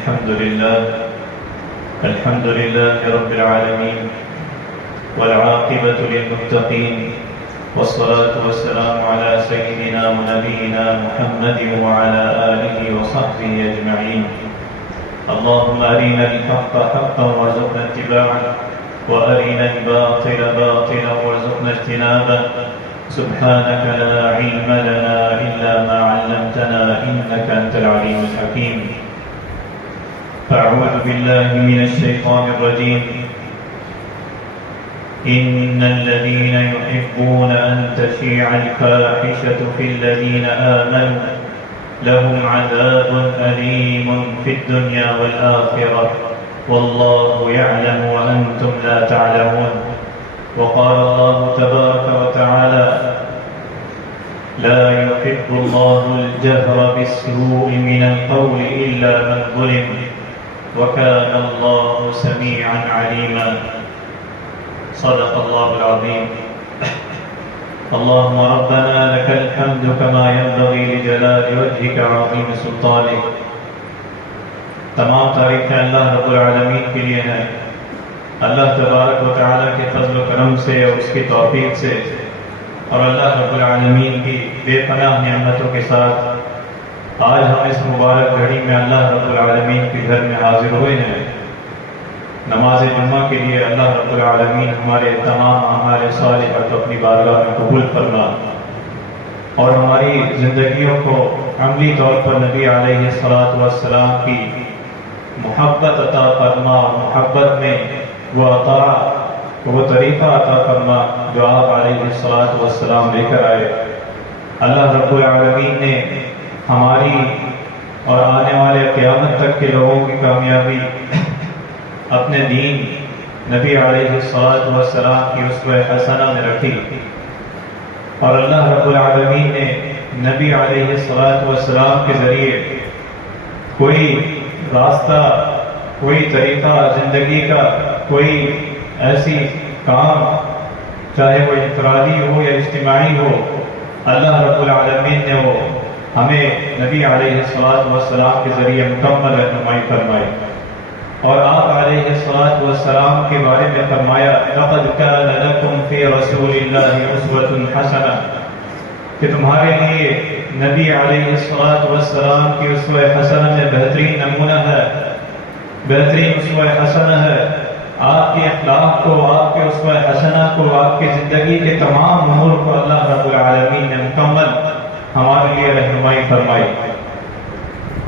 الحمد لله رب العالمين والعاقبة للمتقين والصلاة والسلام على سيدنا ونبينا محمد وعلى آله وصحبه أجمعين. اللهم أرنا الحق حقا وارزقنا اتباعه وأرنا الباطل باطلا وارزقنا اجتنابه. سبحانك لا علم لنا إلا ما علمتنا إنك أنت العليم الحكيم. أعوذ بالله من الشيطان الرجيم. إن الذين يحبون أن تشيع الفاحشة في الذين آمنوا لهم عذاب أليم في الدنيا والآخرة والله يعلم وأنتم لا تعلمون. وقال الله تبارك وتعالى: لا يحب الله الجهر بالسوء من القول إلا من ظلم وكان الله سميعا عليما. صدق الله العظيم. اللهم ربنا لك الحمد كما ينبغي لجلال وجهك وعظيم سلطانك. تمام تعریفیں اللہ رب العالمین کے لیے ہیں. اللہ تبارک و تعالیٰ کے فضل و کرم سے اور اس کی توفیق سے اور اللہ رب العالمین کی بے پناہ نعمتوں کے ساتھ آج ہم اس مبارک گھڑی میں اللہ رب العالمین کے گھر میں حاضر ہوئے ہیں. نماز جمعہ کے لیے اللہ رب العالمین ہمارے تمام اعمال صالحہ کو اپنی بارگاہ میں قبول فرما اور ہماری زندگیوں کو عملی طور پر نبی علیہ الصلاۃ والسلام کی محبت عطا فرما اور محبت میں وہ طریقہ عطا فرما جو آپ علیہ الصلاۃ والسلام لے کر آئے. اللہ رب العالمین نے ہماری اور آنے والے قیامت تک کے لوگوں کی کامیابی اپنے دین نبی علیہ الصلاۃ والسلام کی اسوہ حسنہ میں رکھی اور اللہ رب العالمین نے نبی علیہ الصلاۃ والسلام کے ذریعے کوئی راستہ، کوئی طریقہ زندگی کا، کوئی ایسی کام چاہے وہ انفرادی ہو یا اجتماعی ہو، اللہ رب العالمین نے وہ ہمیں نبی علیہ الصلاۃ والسلام کے ذریعے مکمل رہنمائی فرمائی. اور آپ علیہ الصلاۃ والسلام کے بارے میں فرمایا: لقد كان لكم في رسول الله اسوة حسنة، کہ تمہارے لیے نبی علیہ الصلاۃ والسلام کی اسوہ حسنہ میں بہترین نمونہ ہے، بہترین اسوہ حسنہ ہے. آپ کے اخلاق کو، آپ کے اسوہ حسنہ کو، آپ کی زندگی کے تمام امور کو اللہ رب العالمین نے مکمل ہمارے لیے رہنمائی فرمائی.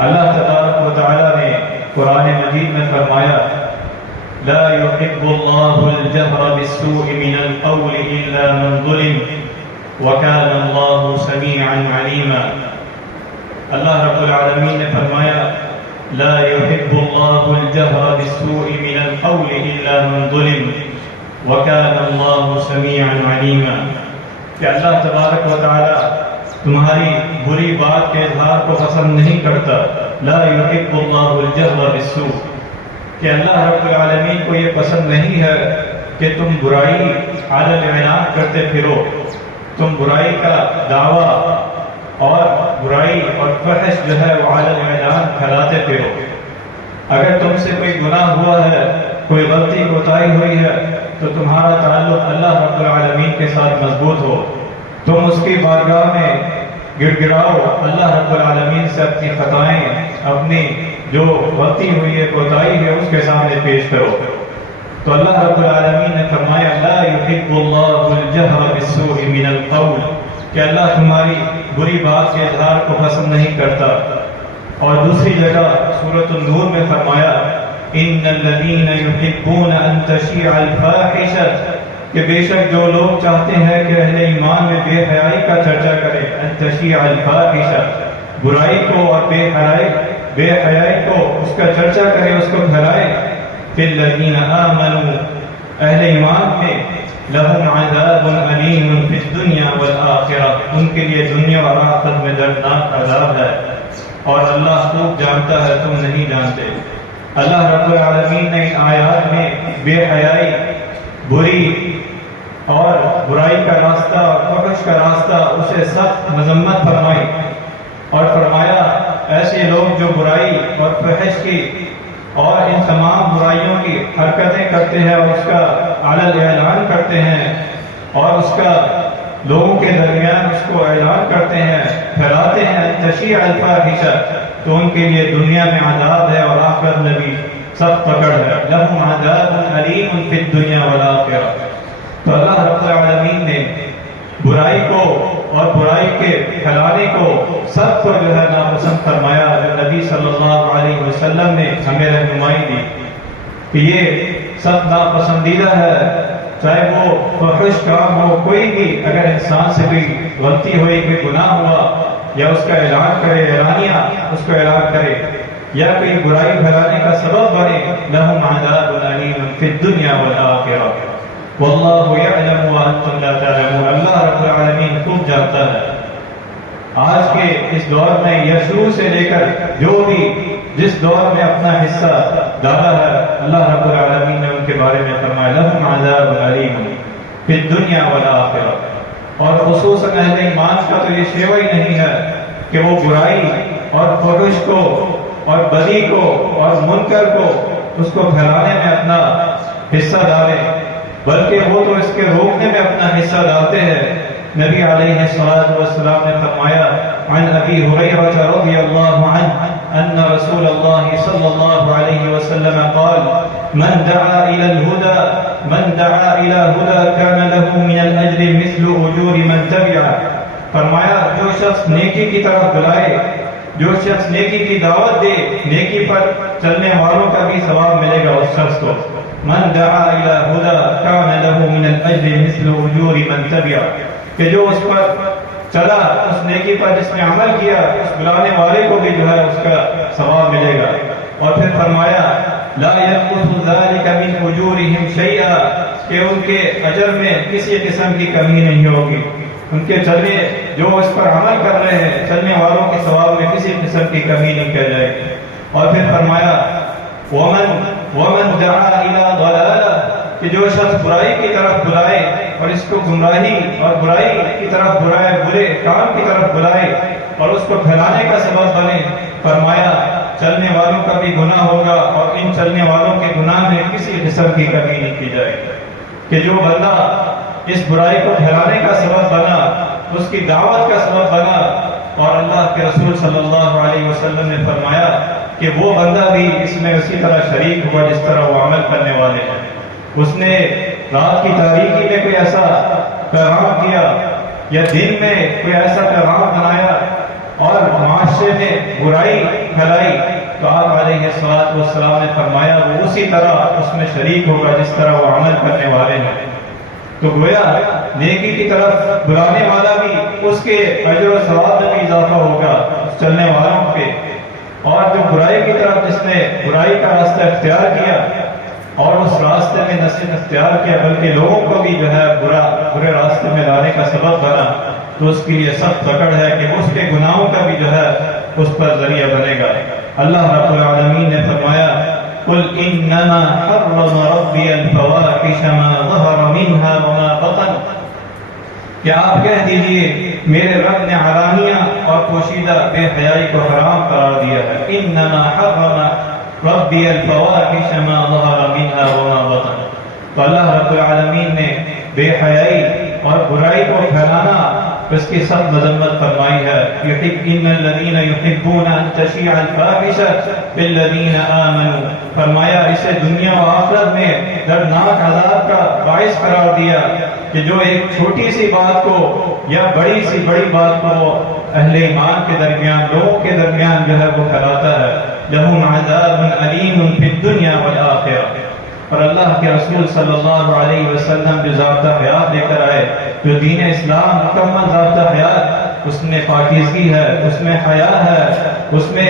اللہ تبارک و تعالی نے قرآن مجید میں فرمایا: لا يحب الله الجهر بالسوء من القول إلا من ظلم وكان الله سميعا عليما. اللہ رب العالمین نے فرمایا: لا يحب الله الجهر بالسوء من القول إلا من ظلم وكان الله سميعا عليما. کہ اللہ تبارک و تعالی تمہاری بری بات کے اظہار کو پسند نہیں کرتا. لا يحب الله الجهر بالسوء، کہ اللہ رب العالمین کو یہ پسند نہیں ہے کہ تم برائی علی الاعلان کرتے پھرو، تم برائی کا دعویٰ اور برائی اور فحش جو ہے وہ علی الاعلان پھیلاتے پھرو. اگر تم سے کوئی گناہ ہوا ہے، کوئی غلطی کوتاہی ہوئی ہے، تو تمہارا تعلق اللہ رب العالمین کے ساتھ مضبوط ہو، تم اس کی بارگاہ میں گڑ گڑاؤ، اللہ رب العالمین سے اپنی خطائیں، اپنی جو غلطی ہوئی ہے، کوتاہی ہے، اس کے سامنے پیش کرو. تو اللہ رب العالمین نے فرمایا: لا يحب الله الجهر بالسوء من القول، کہ اللہ تمہاری بری بات کے اظہار کو پسند نہیں کرتا. اور دوسری جگہ سورۃ النور میں فرمایا: ان الذين يحبون ان تشيع الفاحشة، کہ بے شک جو لوگ چاہتے ہیں کہ اہل ایمان میں بے حیائی کا چرچا کرے، ان تشیع الفاحشہ، برائی کو اور بے حیائی کو اس کا چرچا کرے، اس کو پھیلائے. فی الذین آمنوا، اہل ایمان میں، لہم عذاب علیم فی الدنیا والآخرہ، ان کے لیے دنیا اور آخرت میں دردناک عذاب ہے. اور اللہ خوب جانتا ہے، تم نہیں جانتے. اللہ رب العالمین نے ان آیات میں بے حیائی، بری اور برائی کا راستہ اور فحش کا راستہ اسے سخت مذمت فرمائی اور فرمایا: ایسے لوگ جو برائی اور فحش کی اور ان تمام برائیوں کی حرکتیں کرتے ہیں اور اس کا اعلان اعلان کرتے ہیں اور اس کا لوگوں کے درمیان اس کو اعلان کرتے ہیں، پھیلاتے ہیں تشیع الفاحشہ، تو ان کے لیے دنیا میں عذاب ہے اور آخرت میں بھی سخت پکڑ ہے، لہم عذاب علیم فی الدنیا والآخرہ۔ تو اللہ رب العالمین نے برائی کو اور برائی کے پھیلانے کو سب کو جو ہے ناپسند فرمایا، جو نبی صلی اللہ علیہ وسلم نے ہمیں رہنمائی دی کہ یہ سب ناپسندیدہ ہے، چاہے وہ فحش کام ہو، کوئی بھی اگر انسان سے کوئی غلطی ہوئی، کوئی گناہ ہوا، یا اس کا اعلان کرے، اعلانیہ اس کو اعلان کرے، یا کوئی برائی پھیلانے کا سبب بنے، لہم عذاب علیم فی الدنیا والآخرہ واللہ یعلم وانتم لا تعلمون۔ اللہ رب العالمین خوب جانتا ہے۔ آج کے اس دور میں یا شروع سے لے کر جو بھی جس دور میں اپنا حصہ ڈالا ہے، اللہ رب العالمین نے ان کے بارے میں فرمایا لہم عذاب علیم فی الدنیا والآخرہ۔ اور خصوصاً اہل ایمان کا تو یہ شیوہ ہی نہیں ہے کہ وہ برائی اور فحش کو اور بدی کو اور منکر کو اس کو پھیلانے میں اپنا حصہ ڈالیں، بلکہ وہ تو اس کے روکنے میں اپنا حصہ ڈالتے ہیں۔ نبی علیہ الصلوۃ والسلام نے فرمایا عن ابی ہریرہ رضی اللہ عنہ ان رسول اللہ صلی اللہ علیہ وسلم قال من دعا الى الهدى كان له من الاجر مثل اجور من تبعه۔ فرمایا جو شخص نیکی کی طرف بلائے، جو شخص نیکی کی دعوت دے، نیکی پر چلنے والوں کا بھی ثواب ملے گا اس شخص کو۔ من دعا الى الهدى كان له من الاجر مثل اجور من تبعه، کہ جو اس پر چلا، اس نیکی پر جس نے عمل کیا، اس بلانے والے کو بھی جو ہے اس کا ثواب ملے گا۔ اور پھر فرمایا لا ينقص ذلك من اجورهم شيئا، کہ ان کے اجر میں کسی قسم کی کمی نہیں ہوگی، ان کے چلنے جو اس پر عمل کر رہے ہیں چلنے والوں کے ثواب میں کسی قسم کی کمی نہیں کی جائے گی۔ اور پھر فرمایا ومن دعا الى ضلالہ، کہ جو شخص برائی کی طرف بلائے اور اس کو گمراہی اور برائی کی طرف بلائے، برے کام کی طرف بلائے اور اس کو پھیلانے کا سبب بنے، فرمایا چلنے والوں کا بھی گناہ ہوگا اور ان چلنے والوں کے گناہ میں کسی قسم کی کمی نہیں کی جائے گی۔ کہ جو بندہ اس برائی کو پھیلانے کا سبب بنا، اس کی دعوت کا سبب بنا، اور اللہ کے رسول صلی اللہ علیہ وسلم نے فرمایا کہ وہ بندہ بھی اس میں اسی طرح شریک ہوا جس طرح وہ عمل کرنے والے ہیں۔ اس نے رات کی تاریکی میں کوئی ایسا پیغام کیا یا دن میں کوئی ایسا پیغام بنایا اور معاشرے میں برائی پھیلائی، تو آپ علیہ الصلوۃ والسلام نے فرمایا وہ اسی طرح اس میں شریک ہوگا جس طرح وہ عمل کرنے والے ہیں۔ تو گویا نیکی کی طرف بلانے والا بھی اس کے اجر و ثواب میں بھی اضافہ ہوگا چلنے والوں پہ، اور جو برائی کی طرف جس نے برائی کا راستہ اختیار کیا اور اس راستے میں نہ صرف اختیار کیا بلکہ لوگوں کو بھی جو ہے برے راستے میں لانے کا سبب بنا، تو اس کے لیے سخت پکڑ ہے کہ اس کے گناہوں کا بھی جو ہے اس پر ذریعہ بنے گا۔ اللہ رب العالمین نے فرمایا قل انما حرم ربی الفواحش ما ظہر منها وما بطن، کہ آپ کہہ دیجئے میرے رب نے علانیہ اور پوشیدہ بے حیائی کو حرام قرار دیا ہے۔ انما حرم ربی الفواحش ما ظہر منها وما بطن، تو اللہ رب العالمین نے بے حیائی اور برائی کو پھیلانا اس کی سخت مذمت فرمائی ہے۔ ان الذین یحبون ان تشیع الفاحشہ بالذین آمنوا، فرمایا اسے دنیا و آخرت میں دردناک عذاب کا باعث قرار دیا کہ جو ایک چھوٹی سی بات کو یا بڑی بات کو اہل ایمان کے درمیان، لوگوں کے درمیان جو ہے وہ پھیلاتا ہے۔ لہم عذاب علیم فی الدنیا والآخرہ۔ اور اللہ کے رسول صلی اللہ علیہ وسلم جو ضابطہ حیات لے کر آئے، جو دین اسلام مکمل ضابطہ حیات، اس میں پاکیزگی ہے، اس میں حیا ہے، اس میں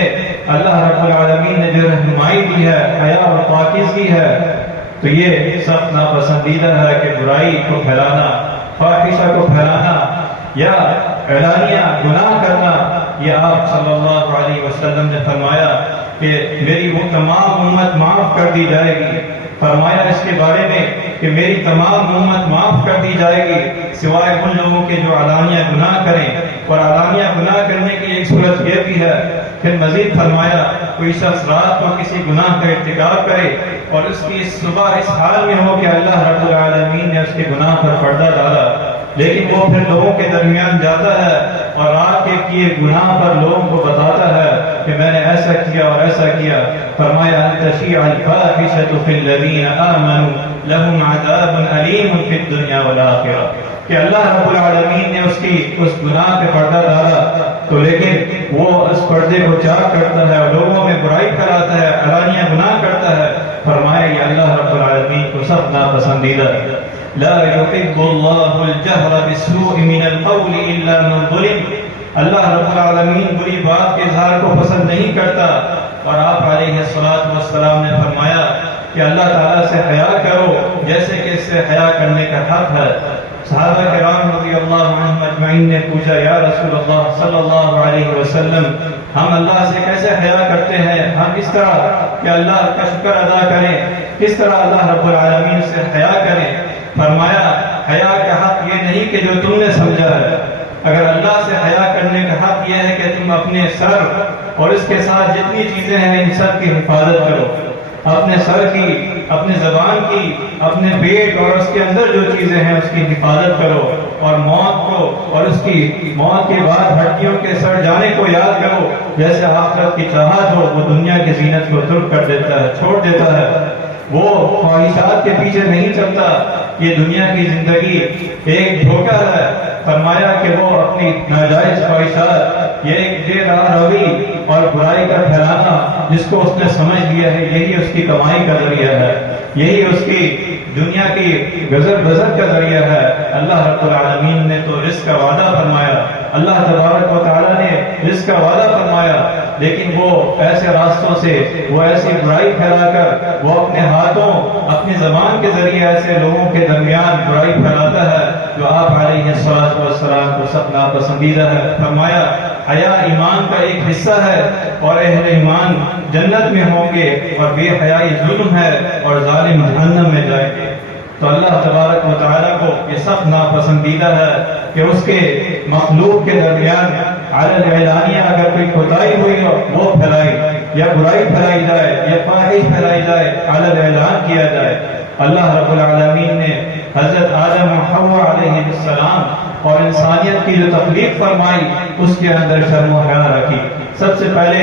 اللہ رب العالمین نے جو رہنمائی دی ہے حیا اور پاکیزگی ہے، تو یہ سخت ناپسندیدہ ہے کہ برائی کو پھیلانا، فاحشہ کو پھیلانا یا اعلانیہ گناہ کرنا۔ یہ آپ صلی اللہ علیہ وسلم نے فرمایا کہ میری وہ تمام امت معاف کر دی جائے گی۔ فرمایا اس کے بارے میں کہ میری تمام امت معاف کر دی جائے گی سوائے ان لوگوں کے جو علانیہ گناہ کریں اور علانیہ گناہ کرنے کی ایک صورت یہ بھی ہے۔ پھر مزید فرمایا کوئی شخص رات کو کسی گناہ کا ارتکاب کرے اور اس کی صبح اس حال میں ہو کہ اللہ رب العالمین نے اس کے گناہ پر پردہ ڈالا، لیکن وہ پھر لوگوں کے درمیان جاتا ہے اور رات کے کیے گناہ پر لوگوں کو بتاتا ہے کہ میں نے ایسا کیا اور ایسا کیا۔ فرمایا ان تشیع الفاحشۃ فی الذین آمنوا لهم عذاب علیم فی الدنیا والآخرہ، کہ اللہ رب العالمین نے اس گناہ پہ پردہ ڈالا تو لیکن وہ اس پردے کو چاک کرتا ہے اور لوگوں میں برائی پھیلاتا ہے، علانیہ گناہ کرتا ہے۔ فرمایا یہ اللہ رب العالمین کو سخت ناپسندیدہ ہے۔ لا يحب الله الجهر بالسوء من القول الا من ظلم، اللہ رب العالمین بری بات کے اظہار کو پسند نہیں کرتا۔ اور آپ علیہ الصلوۃ والسلام نے فرمایا کہ اللہ تعالیٰ سے حیا کرو جیسے کہ اس سے حیا کرنے کا حق ہے۔ صحابہ کرام رضی اللہ عنہم اجمعین نے پوچھا یا رسول اللہ صلی اللہ علیہ وسلم، ہم اللہ سے کیسے حیا کرتے ہیں؟ ہم اس طرح کہ اللہ کا شکر ادا کریں، کس طرح اللہ رب العالمین سے حیا کریں؟ فرمایا حیا کا حق یہ نہیں کہ جو تم نے سمجھا ہے، اگر اللہ سے حیا کرنے کا حق یہ ہے کہ تم اپنے سر اور اس کے ساتھ جتنی چیزیں ہیں ان سب کی حفاظت کرو، اپنے سر کی، اپنے زبان کی، اپنے پیٹ اور اس کے اندر جو چیزیں ہیں اس کی حفاظت کرو، اور موت کو اور اس کی موت کے بعد ہڈیوں کے سڑ جانے کو یاد کرو، جیسے آخرت کی چاہت ہو وہ دنیا کی زینت کو ترک کر دیتا ہے، چھوڑ دیتا ہے، وہ خواہشات کے پیچھے نہیں چلتا۔ یہ دنیا کی زندگی ایک دھوکہ ہے۔ فرمایا کہ وہ اپنی ناجائز خواہشات، یہ ایک بے راہ روی اور برائی کا پھیلانا جس کو اس نے سمجھ لیا ہے یہی اس کی کمائی کا ذریعہ ہے، یہی اس کی دنیا کی گزر بسر کا ذریعہ ہے۔ اللہ رب العالمین نے تو رزق کا وعدہ فرمایا، اللہ تبارک و تعالیٰ نے رزق کا وعدہ فرمایا، لیکن وہ ایسے راستوں سے، وہ ایسی برائی پھیلا کر، وہ اپنے ہاتھوں، اپنی زبان کے ذریعے ایسے لوگوں کے درمیان برائی پھیلاتا ہے جو آپ علیہ الصلوۃ والسلام کو سخت ناپسندیدہ ہے۔ فرمایا حیا ایمان کا ایک حصہ ہے اور اہل ایمان جنت میں ہوں گے، اور بے حیائی ظلم ہے اور ظالم جہنم میں جائیں گے۔ تو اللہ تبارک و تعالیٰ کو یہ سخت ناپسندیدہ ہے کہ اس کے مخلوق کے درمیان علی اعلانیہ اگر کوئی کوتاہی ہوئی ہو وہ پھیلائی، یا برائی پھیلائی جائے، یا فاحش پھیلائی جائے، علی اعلان کیا جائے۔ اللہ رب العالمین نے حضرت آدم و حوا علیہ السلام اور انسانیت کی جو تخلیق فرمائی اس کے اندر شرم و حیا رکھی۔ سب سے پہلے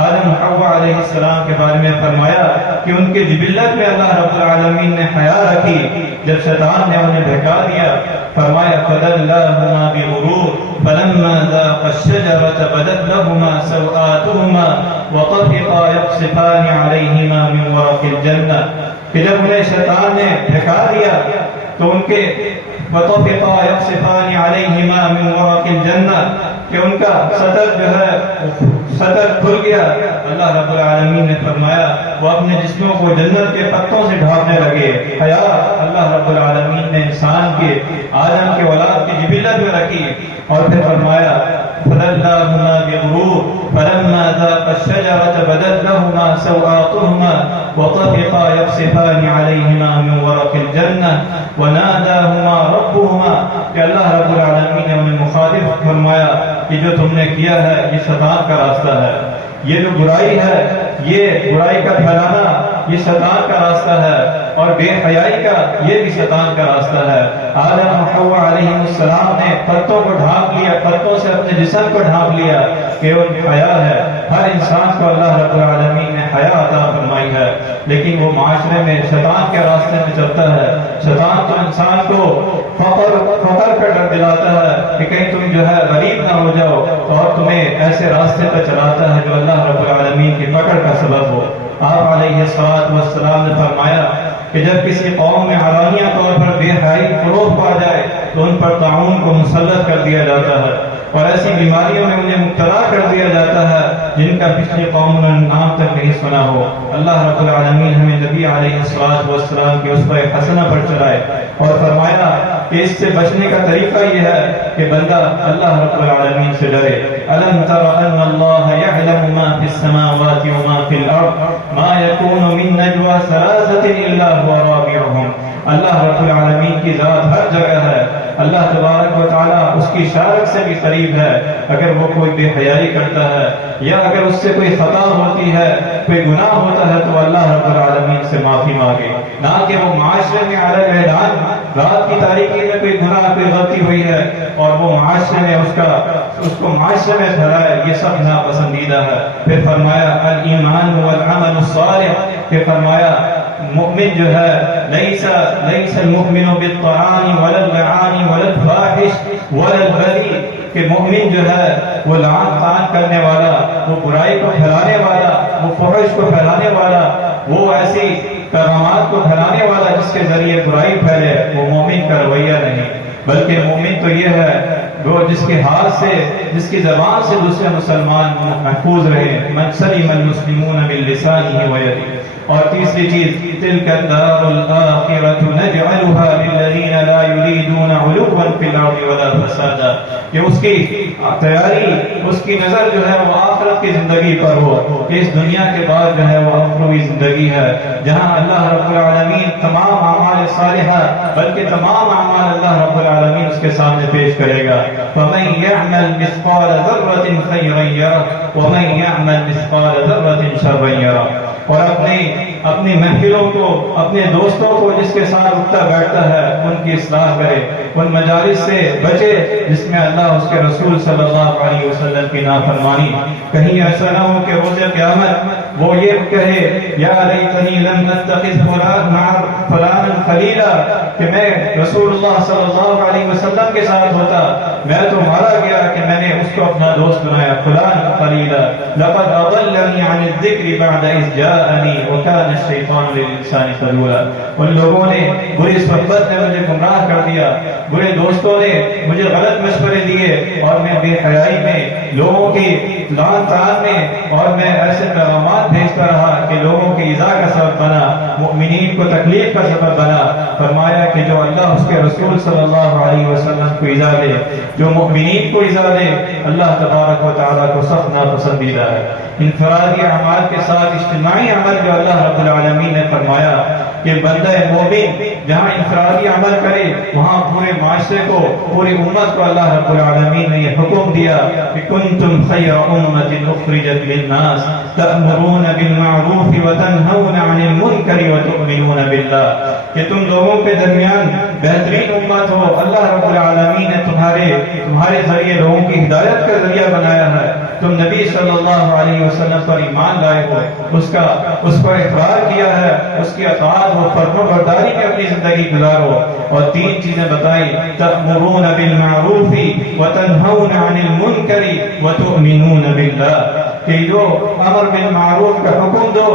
آدم و حوا علیہ السلام کے بارے میں فرمایا کہ ان کے جبلت میں اللہ رب العالمین نے حیا رکھی۔ جب شیطان نے انہیں بہکا دیا فرمایا فَدَلَّاهُمَا بِغُرُورٍ فَلَمَّا ذَاقَا الشَّجَرَةَ بَدَتْ لَهُمَا سَوْآتُهُمَا وَطَفِقَا يَخْصِفَانِ عَلَيْهِمَا مِنْ وَرَقِ الْجَنَّةِ، کہ جب انہیں شیطان نے بہکا دیا تو ان کے وَطَفِقَا يَخْصِفَانِ عَلَيْهِمَا مِنْ وَرَقِ الْجَنَّةِ، کہ ان کا سطر جو ہے سطر کھل گیا۔ اللہ رب العالمین نے فرمایا وہ اپنے جسموں کو جنت کے پتوں سے ڈھانپنے لگے۔ حیا اللہ رب العالمین نے انسان کے، آدم کے اولاد کی جبلت میں رکھی، اور پھر فرمایا فَدَلَّاهُمَا بِغُرُورٍ فَلَمَّا ذَاقَا الشَّجَرَةَ بَدَتْ لَهُمَا سَوْآتُهُمَا وَطَفِقَا يَخْصِفَانِ عَلَيْهِمَا مِنْ وَرَقِ الْجَنَّةِ وَنَادَاهُمَا رَبُّهُمَا، کہ اللہ رب العالمین نے انہیں مخاطب فرمایا کہ جو تم نے کیا ہے یہ شیطان کا راستہ ہے، یہ جو برائی ہے، یہ برائی کا پھیلانا یہ شیطان کا راستہ ہے، اور بے حیائی کا یہ بھی شیطان کا راستہ ہے۔ آدم و حوا علیہ السلام نے پتوں کو ڈھانپ لیا، پتوں سے اپنے جسم کو ڈھانپ لیا کہ وہ حیا ہے۔ ہر انسان کو اللہ رب العالمین نے حیا عطا فرمائی ہے، لیکن وہ معاشرے میں شیطان کے راستے میں چلتا ہے۔ شیطان تو انسان کو فقر کا ڈر دلاتا ہے کہ کہیں تم جو ہے غریب نہ ہو جاؤ، اور تمہیں ایسے راستے پر چلاتا ہے جو اللہ رب العالمین کی پکڑ کا سبب ہو۔ آپ علیہ الصلوۃ والسلام نے فرمایا کہ جب کسی قوم میں علانیہ طور پر بے حیائی فروغ پا جائے تو ان پر طاعون کو مسلط کر دیا جاتا ہے، اور ایسی بیماریوں میں انہیں مبتلا کر دیا جاتا ہے جن کا پچھلی قوم نے نام تک نہیں سنا ہو۔ اللہ رب العالمین ہمیں نبی علیہ الصلوۃ والسلام کی اسوہ حسنہ پر چلائے، اور فرمایا کہ اس سے بچنے کا طریقہ یہ ہے کہ بندہ اللہ رب العالمین سے ڈرے۔ أَلَمْ تَرَ أَنَّ اللَّهَ يَعْلَمُ مَا فِي السَّمَاوَاتِ وَمَا فِي الْأَرْضِ مَا يَكُونُ مِن نَجْوَى ثَلَاثَةٍ إِلَّا هُوَ رَابِعُهُمْ، اللہ رب العالمین کی ذات ہر جگہ ہے، اللہ تبارک و تعالیٰ اس کی شارک سے بھی قریب ہے. اگر وہ کوئی بے حیائی کرتا ہے یا اگر اس سے کوئی خطا ہوتی ہے، کوئی گناہ ہوتا ہے، تو اللہ رب العالمین سے معافی مانگے، نہ کہ وہ معاشرے میں علیہ اعلان رات کی تاریکی میں کوئی گناہ کوئی غلطی ہوئی ہے اور وہ معاشرے میں اس کو معاشرے میں پھیلائے. یہ سب ناپسندیدہ ہے. پھر فرمایا الایمان والعمل الصالح، پھر فرمایا مؤمن جو ہے لیس المؤمن بالطعان ولا اللعان ولا الفاحش ولا البذیء، کہ مؤمن جو ہے وہ لعان طعن کرنے والا، وہ برائی کو پھیلانے والا، وہ فحش کو پھیلانے والا، وہ ایسی کرامات کو پھیلانے والا جس کے ذریعے برائی پھیلے، وہ مومن کا رویہ نہیں. بلکہ مومن تو یہ ہے وہ جس کے ہاتھ سے، جس کی زبان سے دوسرے مسلمان محفوظ رہے. من سلم المسلمون من لسانه ويده. اور تیسری چیز تلك الدار الآخرة نجعلها للذین لا يريدون علوا في الارض ولا فسادا، کہ اس کی تیاری، اس کی نظر جو ہے وہ آخرت کی زندگی پر ہو، کہ اس دنیا کے بعد جو ہے وہ اخروی زندگی ہے جہاں اللہ رب العالمین تمام اعمال صالحہ بلکہ تمام اعمال اللہ رب العالمین اس کے سامنے پیش کرے گا. فمن يعمل مثقال ذرة خيرا يره ومن يعمل مثقال ذرة شرا يره. اور اپنی محفلوں کو، اپنے دوستوں کو جس کے ساتھ اٹھتا بیٹھتا ہے ان کی اصلاح کرے، ان مجالس سے بچے جس میں اللہ اس کے رسول صلی اللہ علیہ وسلم کی نافرمانی. کہیں ایسا نہ ہو کہ روز قیامت وہ یہ کہے یا لیتنی لم اتخذ فلانا خلیلا، کہ میں رسول اللہ صلی اللہ علیہ وسلم کے ساتھ ہوتا، میں تو مارا گیا کہ میں نے اس کو اپنا دوست بنایا. فلانا خلیلا لقد اضلنی عن الذکر بعد اذ جاءنی وکان الشیطان للانسان خذولا. ان لوگوں نے، بری صحبت نے مجھے گمراہ کر دیا، برے دوستوں نے مجھے غلط مشورے دیے اور میں بے حیائی میں، لوگوں کی لعن طعن میں، اور میں ایسے پیغامات بھیجتا رہا کہ لوگوں کی ایذا کا سبب بنا، مؤمنین کو تکلیف کا سبب بنا. فرمایا کہ جو اللہ اس کے رسول صلی اللہ علیہ وسلم کو ایذا دے، جو مؤمنین کو ایذا دے، اللہ تبارک و تعالیٰ کو سخت ناپسندیدہ ہے. انفرادی اعمال کے ساتھ اجتماعی عمل جو اللہ رب العالمین نے فرمایا کہ بندہ مومن جہاں انفرادی عمل کرے وہاں پورے معاشرے کو، پوری امت کو اللہ رب العالمین نے یہ حکم دیا کہ کنتم خیر امت اخرجت للناس تأمرون بالمعروف وتنہون عن المنکر وتؤمنون باللہ، کہ تم لوگوں کے درمیان بہترین امت ہو. اللہ رب العالمین نے تمہارے ذریعے لوگوں کی ہدایت کا ذریعہ بنایا ہے. تم نبی صلی اللہ علیہ وسلم پر ایمان لائے ہو، اس پر اقرار کیا ہے، اس کی اطاعت و فرمانبرداری میں اپنی زندگی گزارو. اور تین چیزیں بتائی، تأمرون بالمعروف وتنہون عن المنکر وتؤمنون باللہ، کہ جو امر بالمعروف کا حکم دو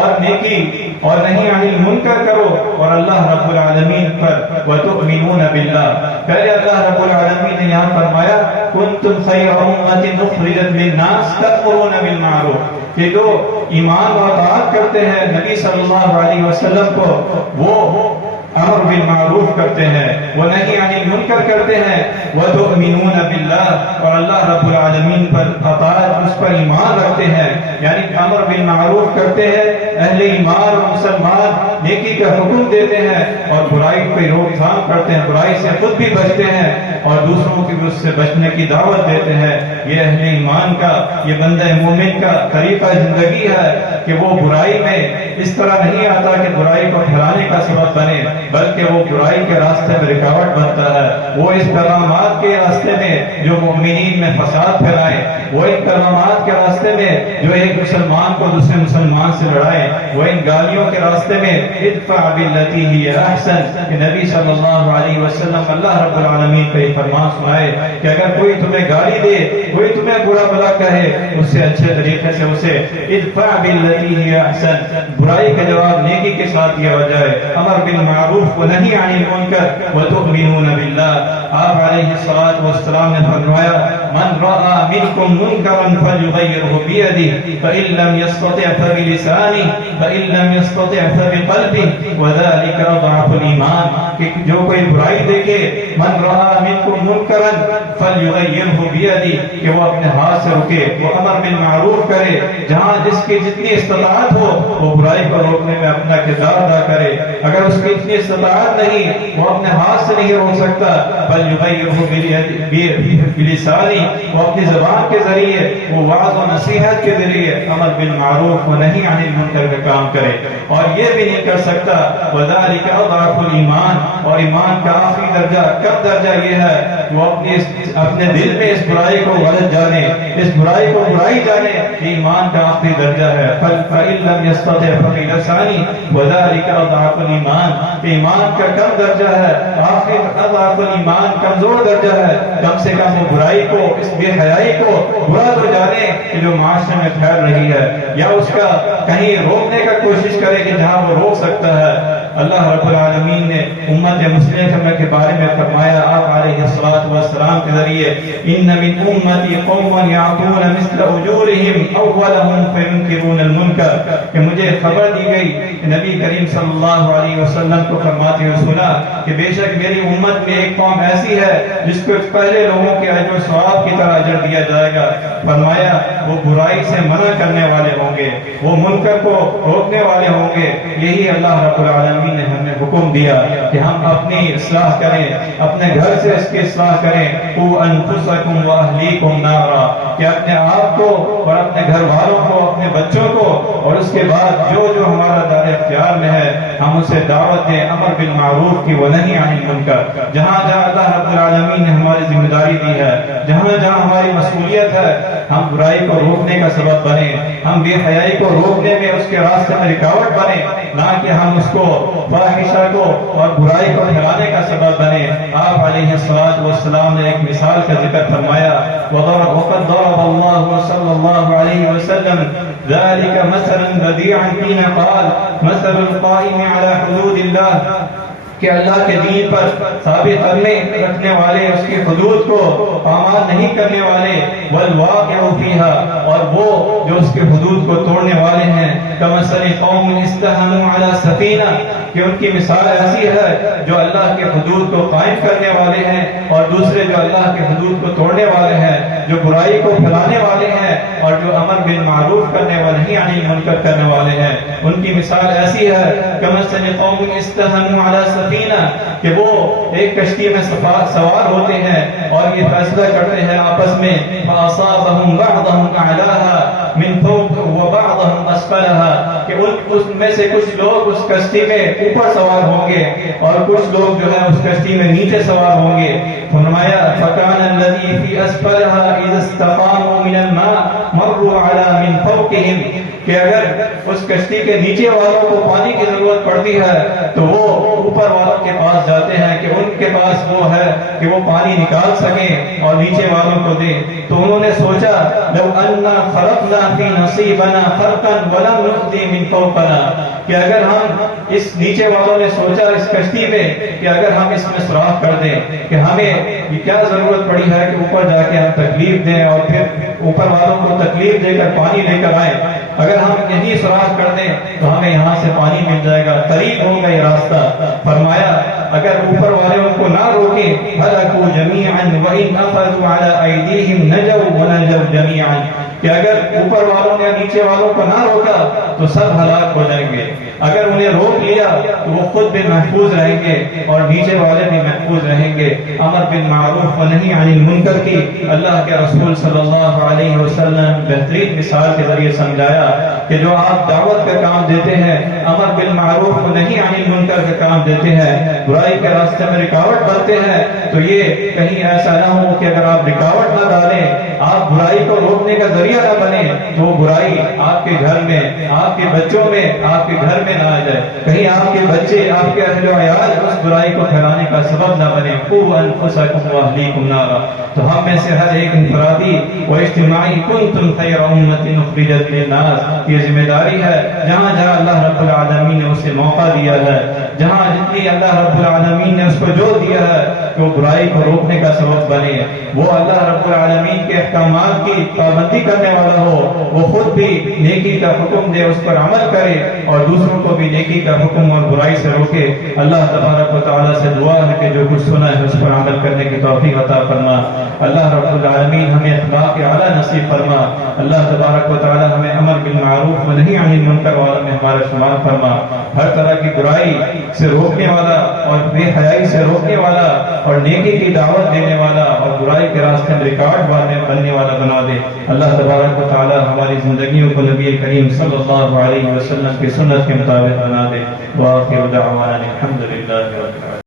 اور نیکی اور نہیں عن المنکر کرو، اور اللہ رب العالمین پر وتؤمنون باللہ. پہلے اللہ رب العالمین نے یہاں فرمایا کنتم خیر امت اخرجت للناس تأمرون بالمعروف، کہ جو ایمان و اطاعت کرتے ہیں نبی صلی اللہ علیہ وسلم کو، وہ امر بالمعروف کرتے ہیں، وہ نہی عن المنکر کرتے ہیں، وتؤمنون باللہ، اور اللہ رب العالمین پر اطاعت، اس پر ایمان رکھتے ہیں. یعنی امر بالمعروف کرتے ہیں، اہل ایمان اور مسلمان نیکی کا حکم دیتے ہیں اور برائی کی روک تھام کرتے ہیں، برائی سے خود بھی بچتے ہیں اور دوسروں کی بھی اس سے بچنے کی دعوت دیتے ہیں. یہ اہل ایمان کا، یہ بندہ مومن کا طریقہ زندگی ہے کہ وہ برائی میں اس طرح نہیں آتا کہ برائی کو پھیلانے کا سبب بنے، بلکہ وہ برائی کے راستے میں رکاوٹ بنتا ہے. وہ اس پیغامات کے راستے میں جو مومنین میں فساد پھیلائے، وہ ان پیغامات کے راستے میں جو ایک مسلمان کو دوسرے مسلمان سے لڑائے، وہ ان گالیوں کے راستے میں ادفع باللتی ہی احسن، کہ نبی صلی اللہ علیہ وسلم اللہ رب العالمین کا یہ فرمان سنائے کہ اگر کوئی تمہیں گالی دے، کوئی تمہیں برا بھلا کہے، اس سے اچھے طریقے سے اسے ادفع باللتی ہی احسن، برائی کا جواب نیکی کے ساتھ دیا جائے. امر بالمعروف و نہی عن المنکر وتؤمنون باللہ. آپ علیہ الصلوۃ والسلام نے فرمایا من رأى منکم منکرا فلیغیرہ بیدہ فإن لم یستطع فبلسانہ فإن لم یستطع فبقلبہ وذلک اضعف الایمان، کہ جو کوئی برائی دیکھے، من رأى منکم منکرا فلیغیرہ بیدہ، کہ وہ اپنے ہاتھ سے رکے، وہ امر بالمعروف کرے، جہاں جس کی جتنی استطاعت ہو وہ برائی کو روکنے میں اپنا کردار ادا کرے. اگر اس کی اتنی استطاعت نہیں، وہ اپنے ہاتھ سے نہیں روک سکتا، بل یغیرہ بلسانی، وہ اپنی زبان کے ذریعے، وہ وعظ و نصیحت کے ذریعے امر بالمعروف و نہی عن المنکر کا کام کرے. اور یہ بھی نہیں کر سکتا وذالک اضعف الایمان، اور ایمان کا آخری درجہ، کم درجہ یہ ہے وہ اپنے دل میں اس برائی کو غلط جانے، اس برائی کو برائی جانے، یہ ایمان کا آخری درجہ ہے. فَإِن لَمْ يَسْتَطِعْ فَبِلِسَانِهِ وَذَلِكَ أَضْعَفُ الْإِيمَانِ، ایمان کا کم درجہ ہے، آخری اضعف الایمان کمزور درجہ ہے. کم سے کم وہ برائی کو، اس بے حیائی کو برا تو جانے کہ جو معاشرے میں پھیل رہی ہے، یا اس کا کہیں روکنے کا کوشش کرے کہ جہاں وہ روک سکتا ہے. اللہ رب العالمین نے امت مسلمہ کے بارے میں فرمایا، آپ علیہ الصلوۃ والسلام کے ذریعے، ان من امتی قوم یعطون مثل اجورهم اولهم فینکرون المنکر، کہ مجھے خبر دی گئی کہ نبی کریم صلی اللہ علیہ وسلم کو فرماتے ہوئے سنا کہ بے شک میری امت میں ایک قوم ایسی ہے جس کو پہلے لوگوں کے اجر و ثواب کی طرح اجر دیا جائے گا. فرمایا وہ برائی سے منع کرنے والے ہوں گے، وہ منکر کو روکنے والے ہوں گے. یہی اللہ رب العالمین نے ہمیں حکم دیا کہ ہم اپنی اصلاح کریں، اپنے گھر سے اس کی اصلاح کریں. قوا انفسکم واہلیکم نارا، کہ اپنے آپ کو اور اپنے گھر والوں کو، اپنے بچوں کو، اور اس کے بعد جو جو ہمارا دار اختیار میں ہے ہم اسے دعوت دیں امر بالمعروف کی ونہی عن المنکر. جہاں جہاں اللہ رب العالمین نے ہماری ذمہ داری دی ہے، جہاں جہاں ہماری مسئولیت ہے، ہم برائی کو روکنے کا سبب بنے، ہم بے حیائی کو روکنے میں اس کے راستے میں رکاوٹ بنے، نہ کہ ہم اس کو فاحشہ کو اور برائی کو پھیلانے کا سبب بنے. آپ علیہ الصلوۃ والسلام نے ایک مثال کا ذکر فرمایا، وقد ضرب اللہ صلی اللہ علیہ وسلم ذلك مثلا بديعا حين قال مثل القائم على حدود الله، کہ اللہ کے دین پر ثابت کرنے رکھنے والے، اس کی حدود کو پامال نہیں کرنے والے، والواقع فيها، اور وہ جو اس کے حدود کو توڑنے والے ہیں، كمثل قوم استهموا على سفينة، کہ ان کی مثال ایسی ہے جو اللہ کے حدود کو قائم کرنے والے ہیں اور دوسرے جو اللہ کے حدود کو توڑنے والے ہیں، جو برائی کو پھیلانے والے ہیں اور جو امر بالمعروف کرنے والے نہیں عن المنکر کرنے والے ہیں. ان کی مثال ایسی ہے كمثل قوم استهموا على سفينة، کہ وہ ایک کشتی میں سوار ہوتے ہیں اور یہ فیصلہ کرتے ہیں آپس میں، فَأَصَابَهُمْ بَعْضَهُمْ أَعْلَاهَا مِنْ فَوْقٍ وَبَعْضَهُمْ أَسْفَلَهَا، کہ ان میں سے کچھ لوگ اس کشتی میں اوپر سوار ہوں گے اور کچھ لوگ جو ہے اس کشتی میں نیچے سوار ہوں گے. فرمایا فَكَانَ الَّذِي فِي أَسْفَلَهَا إِذَا اسْتَقَامُوا مِنَ الْمَاءِ مَرُّوا عَلَى مِنْ فَوْقِهِمْ، کہ اگر اس کشتی کے نیچے والوں کو پانی کی ضرورت پڑتی ہے تو وہ اوپر والوں کے پاس جاتے ہیں کہ ان کے پاس وہ ہے کہ وہ پانی نکال سکیں اور نیچے والوں کو دیں. تو انہوں نے سوچا لو انا خرقنا فی نصیبنا خرقا ولم نؤذی من فوقنا، کہ اگر ہم اس نیچے والوں نے سوچا اس کشتی میں کہ اگر ہم اس میں سوراخ کر دیں کہ ہمیں یہ کیا ضرورت پڑی ہے کہ اوپر جا کے ہم تکلیف دیں اور پھر اوپر والوں کو تکلیف دے کر پانی لے کر آئیں، اگر ہم یہی سوراخ کر دیں تو ہمیں یہاں سے پانی مل جائے گا، قریب ہوگا یہ راستہ. فرمایا اگر اوپر والے ان کو نہ روکیں هلكوا جميعا وان اخذوا على ايديهم نجوا ونجوا جميعا، کہ اگر اوپر والوں نے نیچے والوں کو نہ روکا تو سب ہلاک ہو جائیں گے، اگر انہیں روک لیا تو وہ خود بھی محفوظ رہیں گے اور نیچے والے بھی محفوظ رہیں گے. امر بالمعروف و نہی عن المنکر کی اللہ کے رسول صلی اللہ علیہ وسلم بہترین مثال کے ذریعے سمجھایا کہ جو آپ دعوت کا کام دیتے ہیں، امر بالمعروف و نہی عن المنکر کا کام دیتے ہیں، برائی کے راستے میں رکاوٹ بنتے ہیں، تو یہ کہیں ایسا نہ ہو کہ اگر آپ رکاوٹ نہ ڈالیں، آپ برائی کو روکنے کا ذریعہ نہ بنے، تو وہ برائی آپ کے گھر میں، آپ کے بچوں میں، آپ کے گھر میں نہ آ جائے، کہیں آپ کے بچے، آپ کے اہل و عیال اس برائی کو پھیلانے کا سبب نہ بنے. قوا انفسکم واہلیکم نارا. تو ہم میں سے ہر ایک انفرادی و اجتماعی کنتم خیر امت اخرجت للناس، یہ ذمہ داری ہے جہاں جہاں اللہ رب العالمین نے اسے موقع دیا ہے جہاں جتنی اللہ رب العالمین نے اس کو جو دیا ہے کہ وہ برائی کو روکنے کا سبب بنے، وہ اللہ رب العالمین کے احکامات کی پابندی کرنے والا ہو، وہ خود بھی نیکی کا حکم دے، اس پر عمل کرے اور دوسروں کو بھی نیکی کا حکم اور برائی سے روکے۔ اللہ تبارک و تعالیٰ سے دعا ہے کہ جو کچھ سنا ہے اس پر عمل کرنے کی توفیق عطا فرما۔ اللہ رب العالمین ہمیں اخلاق اعلیٰ نصیب فرما۔ اللہ تبارک و تعالیٰ ہمیں امر بالمعروف و نہی عن المنکر والوں میں ہمارا شمار فرما۔ ہر طرح کی برائی سے روکنے والا اور بے حیائی سے روکنے والا اور نیکی کی دعوت دینے والا اور برائی کے راستے میں ریکارڈ بننے والا بنا دے۔ اللہ تبارک و تعالیٰ ہماری زندگیوں کو نبی کریم صلی اللہ علیہ وسلم کی سنت کے مطابق بنا دے۔ وآخر دعوانا الحمد للہ رب العالمین۔